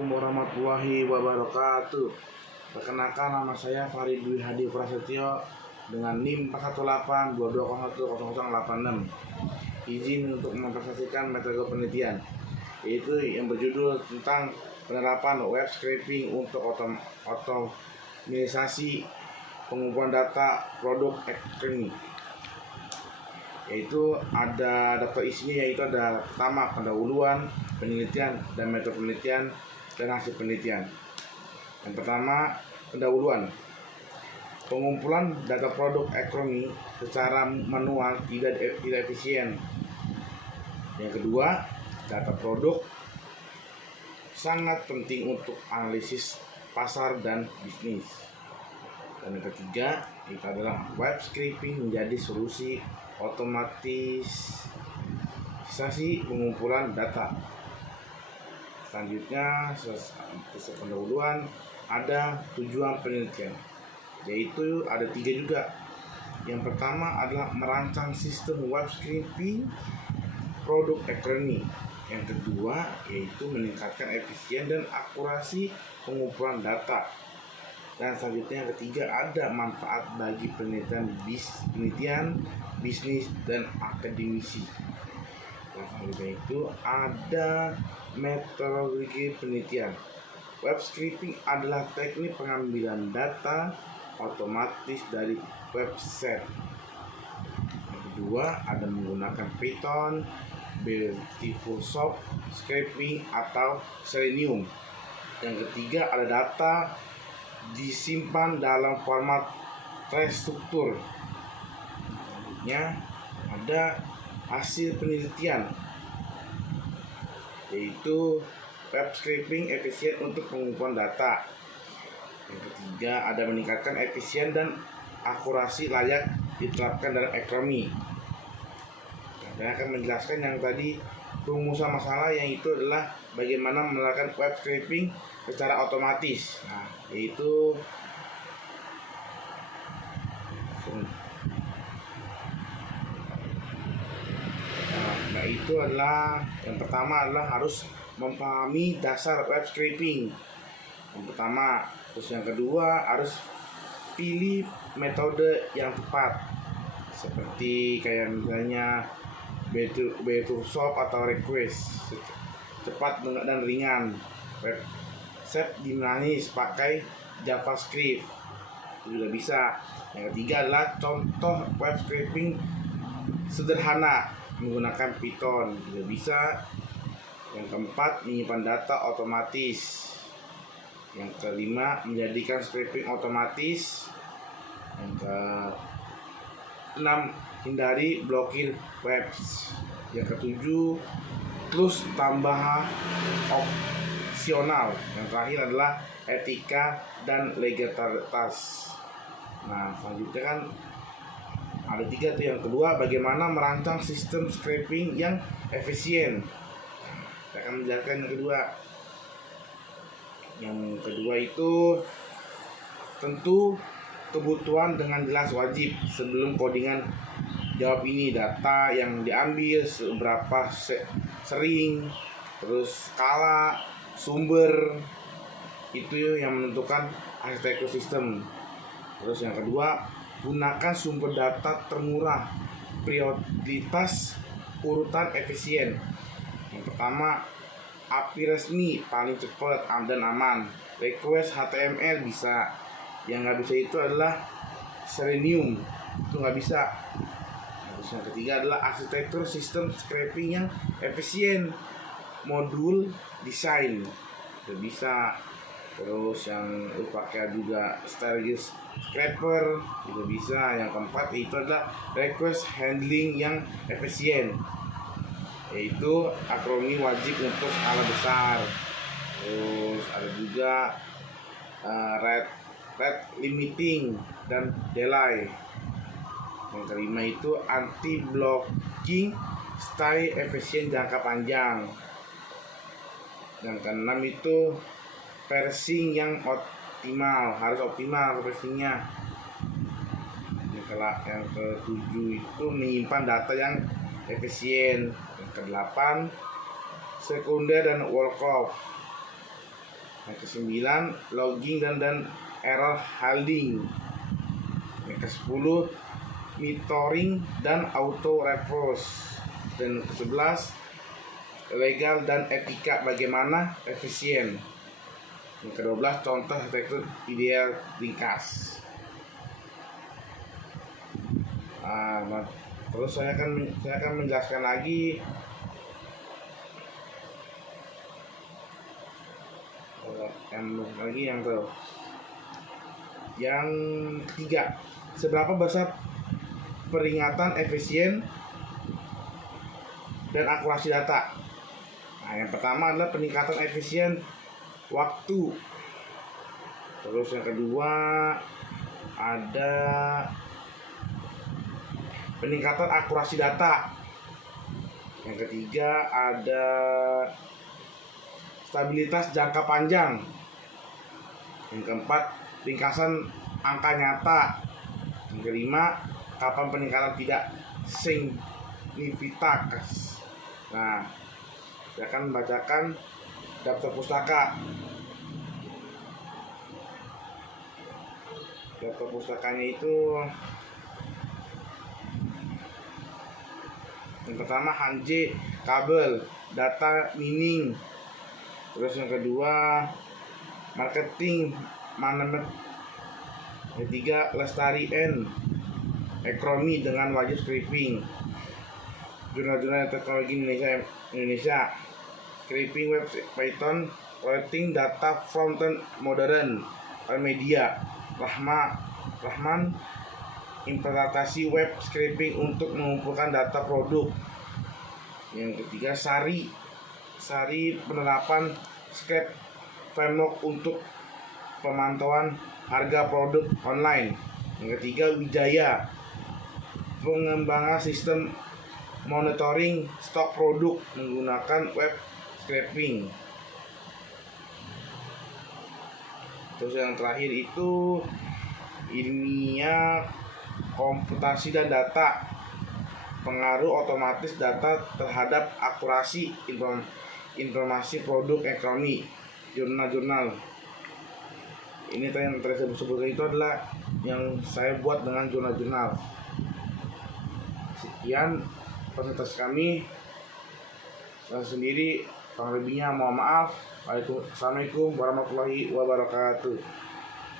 Warahmatullahi wabarakatuh. Perkenalkan, nama saya Farid Dwi Hadi Prasetyo dengan NIM 41822010086. Izin untuk mempresentasikan metode penelitian, yaitu yang berjudul tentang penerapan web scraping untuk otomatisasi pengumpulan data produk elektronik. Yaitu ada daftar isinya, yaitu ada pertama pendahuluan, penelitian dan metode penelitian dan hasil penelitian. Yang pertama, pendahuluan. Pengumpulan data produk elektronik secara manual tidak efisien. Yang kedua, data produk sangat penting untuk analisis pasar dan bisnis. Dan yang ketiga, itu adalah web scraping menjadi solusi otomatisasi pengumpulan data. Selanjutnya, pendahuluan, ada tujuan penelitian, yaitu ada 3 juga. Yang pertama adalah merancang sistem web scraping produk elektronik. Yang kedua yaitu meningkatkan efisien dan akurasi pengumpulan data. Dan selanjutnya yang ketiga ada manfaat bagi penelitian bisnis dan akademisi. Selanjutnya itu ada metodologi penelitian. Web scraping adalah teknik pengambilan data otomatis dari website. Yang kedua ada menggunakan Python, Virtuoso Scraping atau Selenium. Yang ketiga ada data disimpan dalam format terstruktur. Selanjutnya ada hasil penelitian, yaitu web scraping efisien untuk pengumpulan data. Yang ketiga ada meningkatkan efisien dan akurasi layak diterapkan dalam ekonomi. Saya akan menjelaskan yang tadi rumusan masalah, yang itu adalah bagaimana melakukan web scraping secara otomatis. Itu adalah yang pertama adalah harus memahami dasar web scraping. Yang pertama, terus yang kedua harus pilih metode yang tepat, seperti kayak misalnya Virtuoso atau request, cepat dan ringan. Website dinamis pakai JavaScript juga bisa. Yang ketiga adalah contoh web scraping sederhana menggunakan Python juga bisa. Yang keempat, menyimpan data otomatis. Yang kelima, menjadikan scraping otomatis. Yang keenam, hindari blokir webs. Yang ketujuh, plus tambah opsional. Yang terakhir adalah etika dan legalitas. Nah, selanjutnya kan ada 3 tuh. Yang kedua, bagaimana merancang sistem scraping yang efisien. Saya akan menjelaskan yang kedua. Yang kedua itu tentu kebutuhan dengan jelas wajib sebelum codingan jawab ini. Data yang diambil, seberapa sering, terus skala, sumber, itu yang menentukan arsitektur sistem. Terus yang kedua, gunakan sumber data termurah, prioritas urutan efisien. Yang pertama, API resmi paling cepat dan aman. Request HTML bisa. Yang nggak bisa itu adalah Selenium, itu nggak bisa. Terus yang ketiga adalah arsitektur sistem scraping yang efisien, modul desain itu bisa. Terus yang pakai juga strategis scraper juga bisa. Yang keempat itu adalah request handling yang efisien, yaitu akronim wajib untuk skala besar. Terus ada juga rate limiting dan delay. Yang kelima itu anti blocking stay efisien jangka panjang. Yang keenam itu parsing yang optimal, harus optimal parsingnya. Yang ketujuh itu menyimpan data yang efisien. Yang kedelapan, sekunder dan workflow. Yang ke-9, logging dan error handling. Yang ke-10, monitoring dan auto reverse. Dan ke-11, legal dan etika, bagaimana efisien. Yang ke-12, contoh arsitektur ideal ringkas. Terus saya akan menjelaskan lagi yang ketiga, seberapa besar peringatan efisien dan akurasi data. Yang pertama adalah peningkatan efisien waktu. Terus yang kedua ada peningkatan akurasi data. Yang ketiga ada stabilitas jangka panjang. Yang keempat, ringkasan angka nyata. Yang kelima, kapan peningkatan tidak signifikas. Nah, saya akan membacakan daftar pustaka. Daftar pustakanya itu yang pertama Hanje kabel data mining. Terus yang kedua marketing management. Yang ketiga Lestari N ekonomi dengan wajib scraping. Jurnal-jurnal teknologi Indonesia scraping web Python collecting data frontend modern media Rahman implementasi web scraping untuk mengumpulkan data produk. Yang ketiga Sari penerapan scrap framework untuk pemantauan harga produk online. Yang ketiga Wijaya pengembangan sistem monitoring stok produk menggunakan web scraping. Terus yang terakhir itu ilmiah komputasi dan data, pengaruh otomatis data terhadap akurasi informasi produk ekonomi. Jurnal-jurnal ini yang tadi saya sebutkan itu adalah yang saya buat dengan jurnal-jurnal. Sekian presentasi kami. Saya sendiri, kurang lebihnya mohon maaf. Assalamualaikum warahmatullahi wabarakatuh.